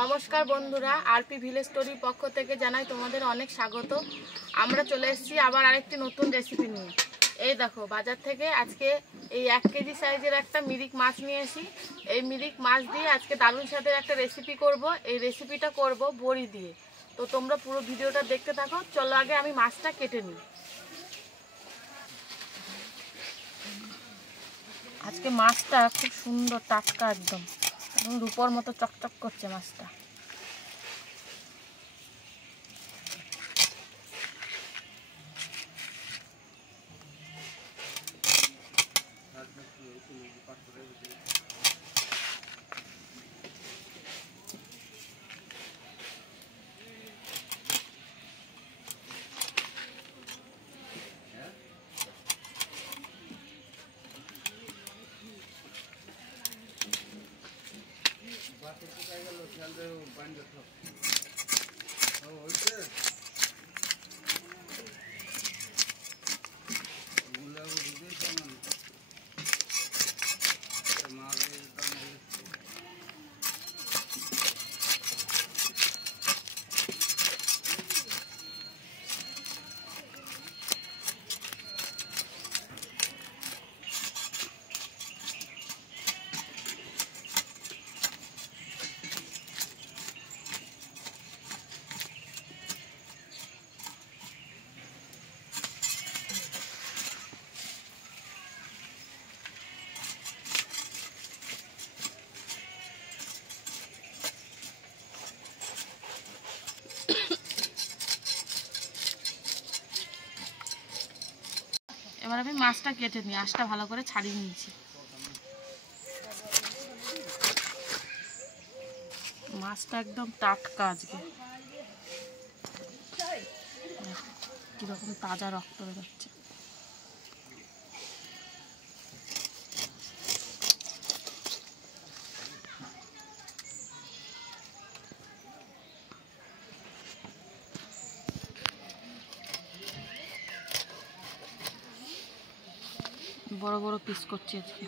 নমস্কার বন্ধুরা, RP village স্টোরির পক্ষ থেকে জানাই তোমাদের অনেক স্বাগত। আমরা চলে এসেছি আবার আরেকটি নতুন রেসিপি নিয়ে। এই দেখো, বাজার থেকে আজকে এই 1 কেজি সাইজের একটা মিরিক মাছ নিয়ে এসি। এই মিরিক মাছ দিয়ে আজকে দারুণ স্বাদের একটা রেসিপি করব। এই রেসিপিটা করব বড়ি দিয়ে। তো তোমরা পুরো ভিডিওটা দেখতে থাকো। চলো আগে আমি মাছটা কেটে নিই। আজকে মাছটা খুব সুন্দর, টাটকা, একদম রূপোর মতো চকচক করছে মাছটা। এবার আমি মাছটা কেটে নিই, আঁশটা ভালো করে ছাড়িয়ে নিয়েছি। মাছটা একদম টাটকা, আজকে কিরকম তাজা রক্ত বেরোচ্ছে। বড় বড় পিস করছি আজকে।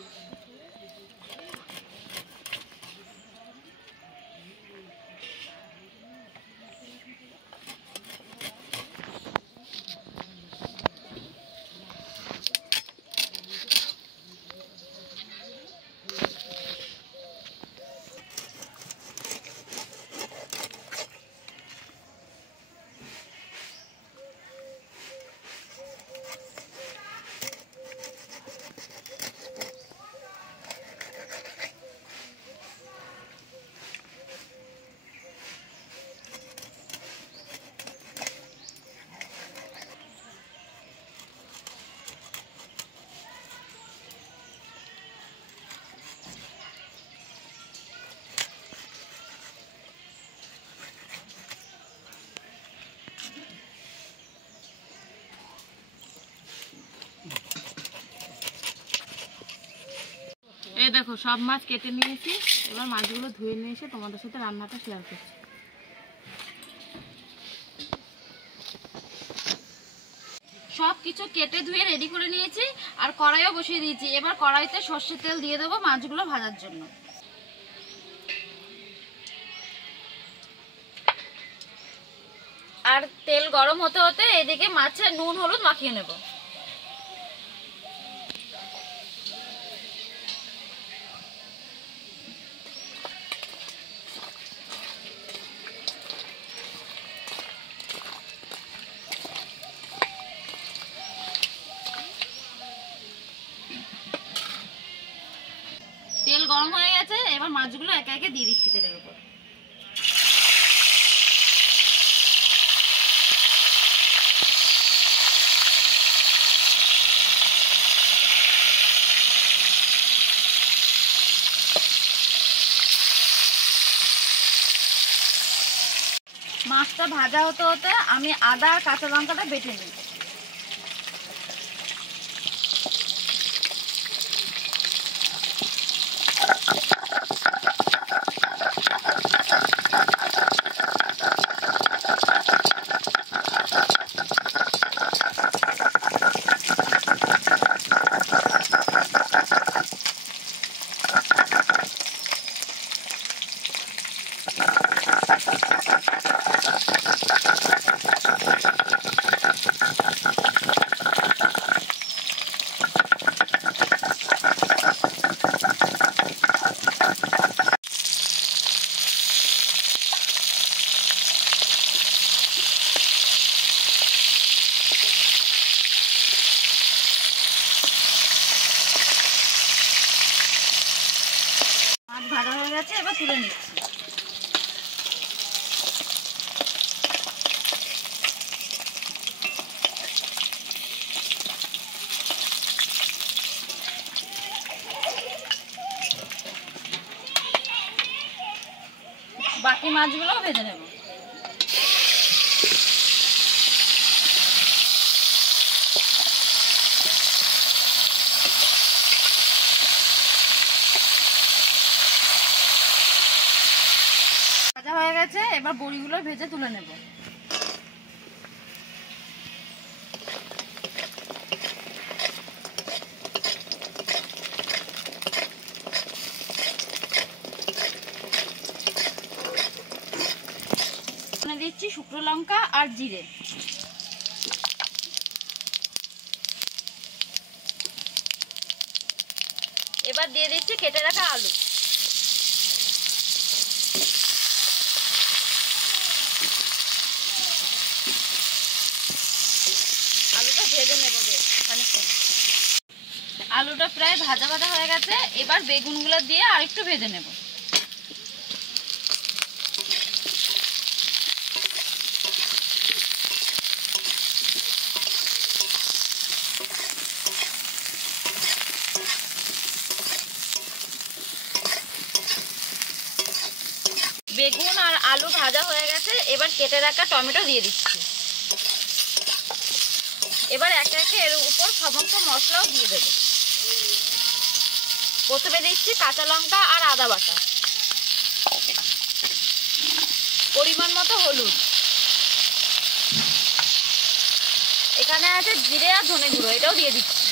এই দেখো, সব মাছ কেটে নিয়েছি। এবার মাছগুলো ধুয়ে নিয়ে এসে তোমাদের সাথে রান্নাটা শেয়ার করছি। সব কিছু কেটে ধুয়ে রেডি করে নিয়েছি, আর কড়াইও বসিয়ে দিয়েছি। এবার কড়াইতে সর্ষের তেল দিয়ে দেবো মাছগুলো ভাজার জন্য। আর তেল গরম হতে হতে এদিকে মাছে নুন হলুদ মাখিয়ে নেব। তেল গরম হয়ে গেছে, এবার মাছগুলো একে একে দিয়ে দিচ্ছি তেলের উপর। মাছটা ভাজা হতে হতে আমি আদা আর কাঁচা লঙ্কাটা বেটে নিই। এবার তুলে নিচ্ছি। বাকি মাছগুলো ভেজে নেব। ভাজা হয়ে গেছে, এবার বড়িগুলো ভেজে তুলে নেব। দিচ্ছি শুকনো লঙ্কা আর জিরে। এবার দিয়ে দিচ্ছি কেটে রাখা আলু। আলুটা ভেজে নেব খানিকক্ষণ। আলুটা প্রায় ভাজা ভাজা হয়ে গেছে, এবার বেগুনগুলো দিয়ে আরেকটু ভেজে নেব। বেগুন আর আলু ভাজা হয়ে গেছে, এবার কেটে রাখা টমেটো দিয়ে দিচ্ছি। এবার একে একে এর উপর সমস্ত মশলাও দিয়ে দেব। প্রথমে দিচ্ছি কাঁচা লঙ্কা আর আদা বাটা, পরিমাণ মতো হলুদ, এখানে আছে জিরে আর ধনে গুঁড়ো, এটাও দিয়ে দিচ্ছি।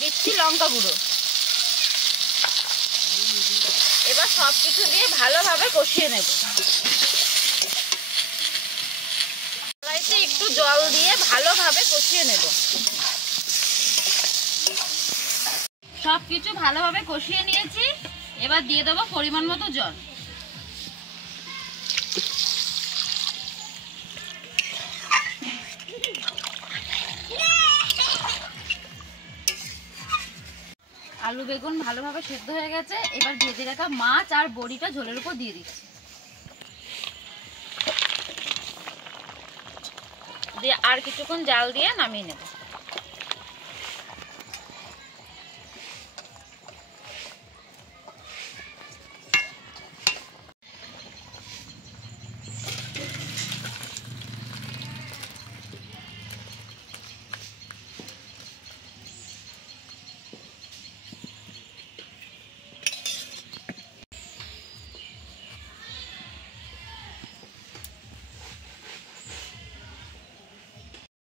দিচ্ছি লঙ্কা গুঁড়ো। এবার সব কিছু দিয়ে ভালোভাবে কষিয়ে নেব। কড়াইতে একটু জল দিয়ে ভালোভাবে কষিয়ে নেব। সব কিছু ভালোভাবে কষিয়ে নিয়েছি, এবার দিয়ে দেবো পরিমাণ মতো জল। আলু বেগুন ভালোভাবে সেদ্ধ হয়ে গেছে, এবার ভেজে রাখা মাছ আর বড়িটা ঝোলের উপর দিয়ে দিচ্ছি। দিয়ে আর কিছুক্ষণ জাল দিয়ে নামিয়ে নেব।